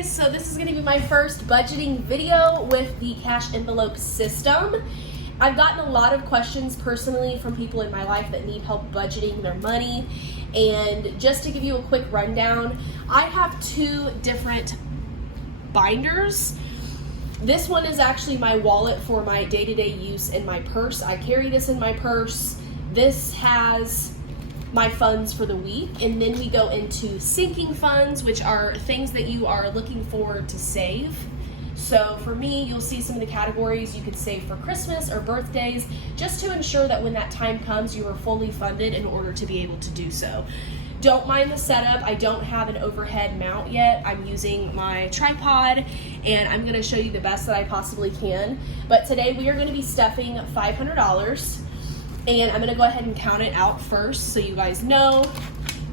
guys, so this is going to be my first budgeting video with the cash envelope system. I've gotten a lot of questions personally from people in my life that need help budgeting their money, and just to give you a quick rundown, I have two different binders. This one is actually my wallet for my day-to-day use in my purse. I carry this in my purse. This has my funds for the week, and then we go into sinking funds, which are things that you are looking forward to save. So for me, you'll see some of the categories you could save for Christmas or birthdays, just to ensure that when that time comes, you are fully funded in order to be able to do so. Don't mind the setup. I don't have an overhead mount yet. I'm using my tripod, and I'm gonna show you the best that I possibly can. But today we are gonna be stuffing $500. And I'm gonna go ahead and count it out first so you guys know.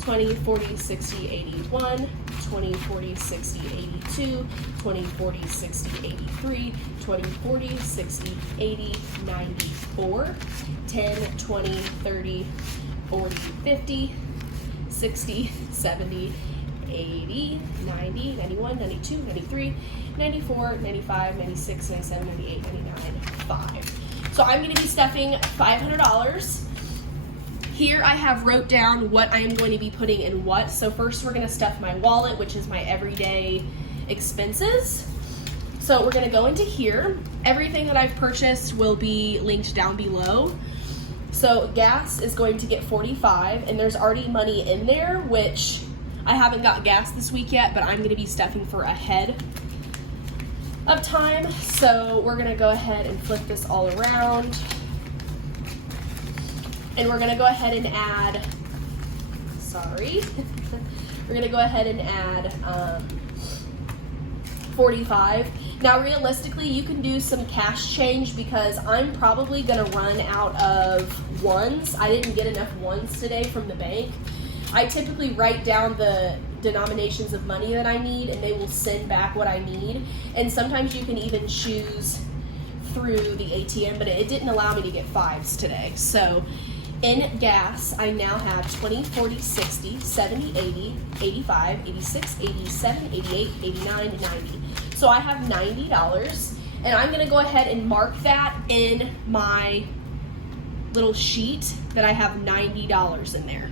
20, 40, 60, 81, 20, 40, 60, 82, 20, 40, 60, 83, 20, 40, 60, 80, 94, 10, 20, 30, 40, 50, 60, 70, 80, 90, 91, 92, 93, 94, 95, 96, 97, 98, 99, 5. So I'm going to be stuffing $500. Here I have wrote down what I am going to be putting in what. So first we're going to stuff my wallet, which is my everyday expenses. So we're going to go into here. Everything that I've purchased will be linked down below. So gas is going to get $45, and there's already money in there, which I haven't got gas this week yet, but I'm going to be stuffing for ahead of time. So we're gonna go ahead and flip this all around, and we're gonna go ahead and add, we're gonna go ahead and add 45. Now realistically, you can do some cash change because I'm probably gonna run out of ones. I didn't get enough ones today from the bank. I typically write down the denominations of money that I need, and they will send back what I need. And sometimes you can even choose through the ATM, but it didn't allow me to get fives today. So in gas, I now have 20, 40, 60, 70, 80, 85, 86, 87, 88, 89, 90. So I have $90, and I'm gonna go ahead and mark that in my little sheet that I have $90 in there.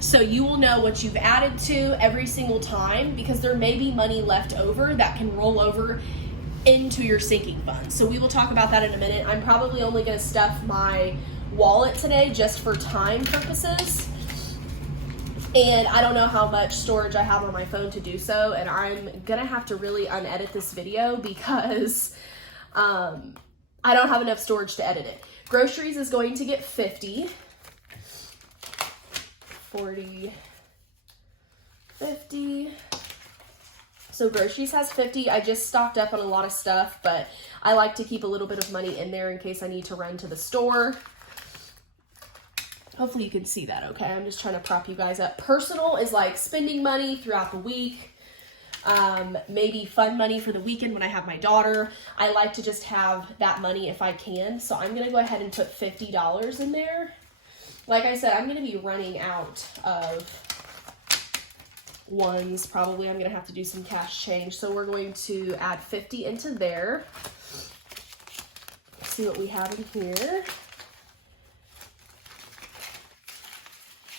So you will know what you've added to every single time, because there may be money left over that can roll over into your sinking fund. So we will talk about that in a minute. I'm probably only going to stuff my wallet today just for time purposes. And I don't know how much storage I have on my phone to do so, and I'm going to have to really unedit this video because I don't have enough storage to edit it. Groceries is going to get 50. 40, 50. So groceries has 50. I just stocked up on a lot of stuff, but I like to keep a little bit of money in there in case I need to run to the store. Hopefully you can see that okay. I'm just trying to prop you guys up. Personal is like spending money throughout the week. Maybe fun money for the weekend when I have my daughter. I like to just have that money if I can. So I'm gonna go ahead and put $50 in there. Like I said, I'm going to be running out of ones. Probably I'm going to have to do some cash change. So we're going to add 50 into there. Let's see what we have in here.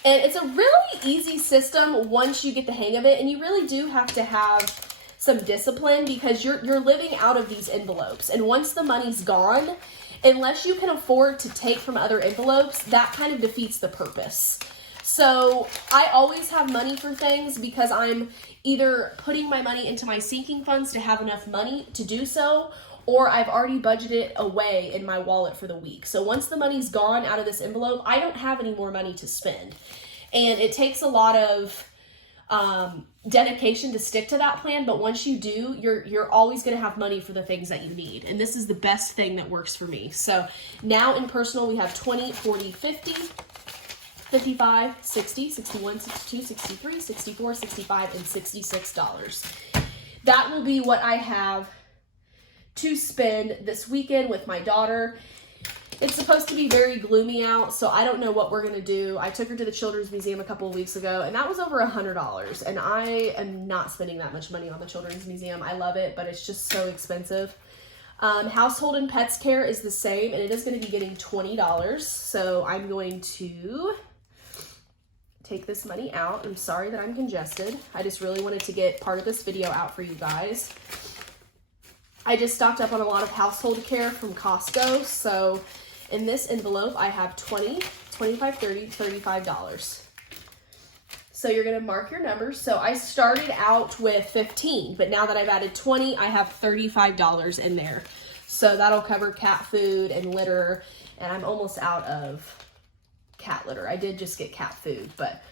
And it's a really easy system once you get the hang of it. And you really do have to have some discipline because you're living out of these envelopes. And once the money's gone, unless you can afford to take from other envelopes, that kind of defeats the purpose. So I always have money for things because I'm either putting my money into my sinking funds to have enough money to do so, or I've already budgeted away in my wallet for the week. So once the money's gone out of this envelope, I don't have any more money to spend. And it takes a lot of dedication to stick to that plan, but once you do, you're always going to have money for the things that you need, and this is the best thing that works for me. So now in personal we have 20, 40, 50, 55, 60, 61, 62, 63, 64, 65, and $66. That will be what I have to spend this weekend with my daughter. It's supposed to be very gloomy out, so I don't know what we're going to do. I took her to the Children's Museum a couple of weeks ago, and that was over $100, and I am not spending that much money on the Children's Museum. I love it, but it's just so expensive. Household and Pets Care is the same, and it is going to be getting $20, so I'm going to take this money out. I'm sorry that I'm congested. I just really wanted to get part of this video out for you guys. I just stocked up on a lot of household care from Costco, so in this envelope, I have $20, $25, $30, $35. So you're gonna mark your numbers. So I started out with 15, but now that I've added 20, I have $35 in there. So that'll cover cat food and litter, and I'm almost out of cat litter. I did just get cat food, but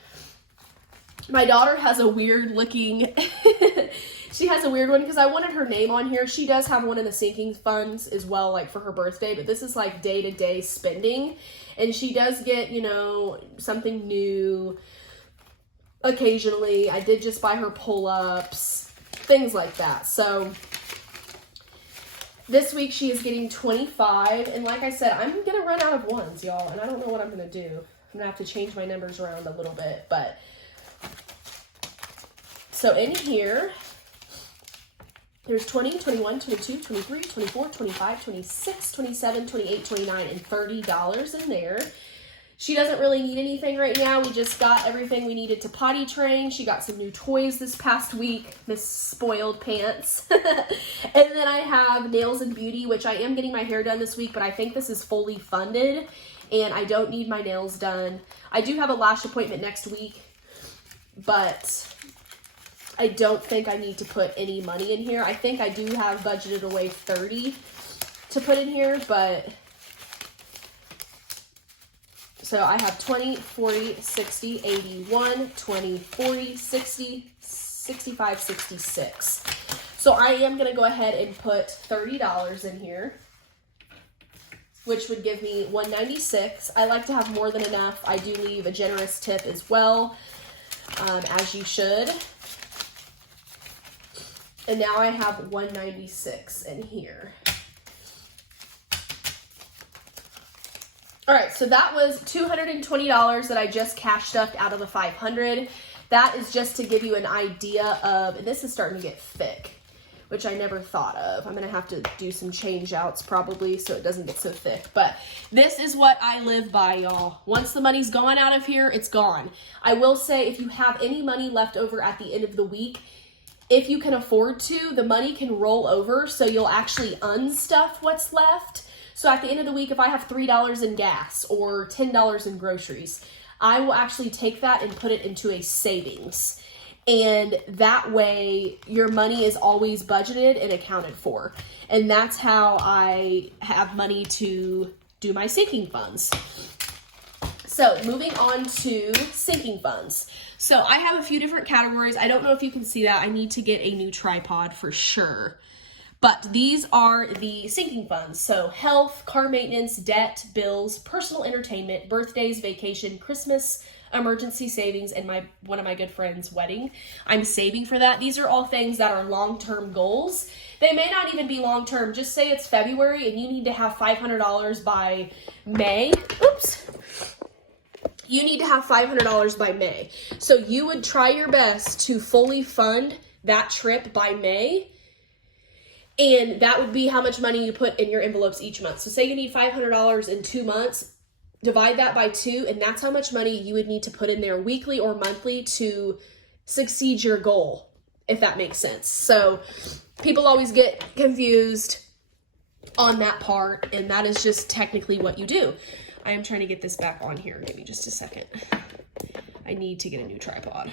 my daughter has a weird looking, she has a weird one because I wanted her name on here. She does have one in the sinking funds as well, like for her birthday, but this is like day-to-day spending. And she does get, you know, something new occasionally. I did just buy her pull-ups, things like that. So this week she is getting 25. And like I said, I'm going to run out of ones, y'all. And I don't know what I'm going to do. I'm going to have to change my numbers around a little bit, but so in here, there's 20, 21, 22, 23, 24, 25, 26, 27, 28, 29, and $30 in there. She doesn't really need anything right now. We just got everything we needed to potty train. She got some new toys this past week, Miss Spoiled Pants. And then I have Nails and Beauty, which I am getting my hair done this week, but I think this is fully funded, and I don't need my nails done. I do have a lash appointment next week, but I don't think I need to put any money in here. I think I do have budgeted away 30 to put in here, but so I have 20, 40, 60, 81, 20, 40, 60, 65, 66. So I am going to go ahead and put $30 in here, which would give me $196. I like to have more than enough. I do leave a generous tip as well, as you should. And now I have $196 in here. All right, so that was $220 that I just cash stuffed out of the $500. That is just to give you an idea of, and this is starting to get thick, which I never thought of. I'm gonna have to do some change outs probably so it doesn't get so thick. But this is what I live by, y'all. Once the money's gone out of here, it's gone. I will say if you have any money left over at the end of the week, if you can afford to, the money can roll over so you'll actually unstuff what's left. So at the end of the week, if I have $3 in gas or $10 in groceries, I will actually take that and put it into a savings. And that way your money is always budgeted and accounted for. And that's how I have money to do my sinking funds. So moving on to sinking funds. So I have a few different categories. I don't know if you can see that. I need to get a new tripod for sure. But these are the sinking funds. So health, car maintenance, debt, bills, personal entertainment, birthdays, vacation, Christmas, emergency savings, and one of my good friends' wedding. I'm saving for that. These are all things that are long-term goals. They may not even be long-term. Just say it's February and you need to have $500 by May. Oops. You need to have $500 by May. So you would try your best to fully fund that trip by May. And that would be how much money you put in your envelopes each month. So say you need $500 in 2 months, divide that by 2, and that's how much money you would need to put in there weekly or monthly to succeed your goal, if that makes sense. So people always get confused on that part, and that is just technically what you do. I am trying to get this back on here. Give me just a second. I need to get a new tripod.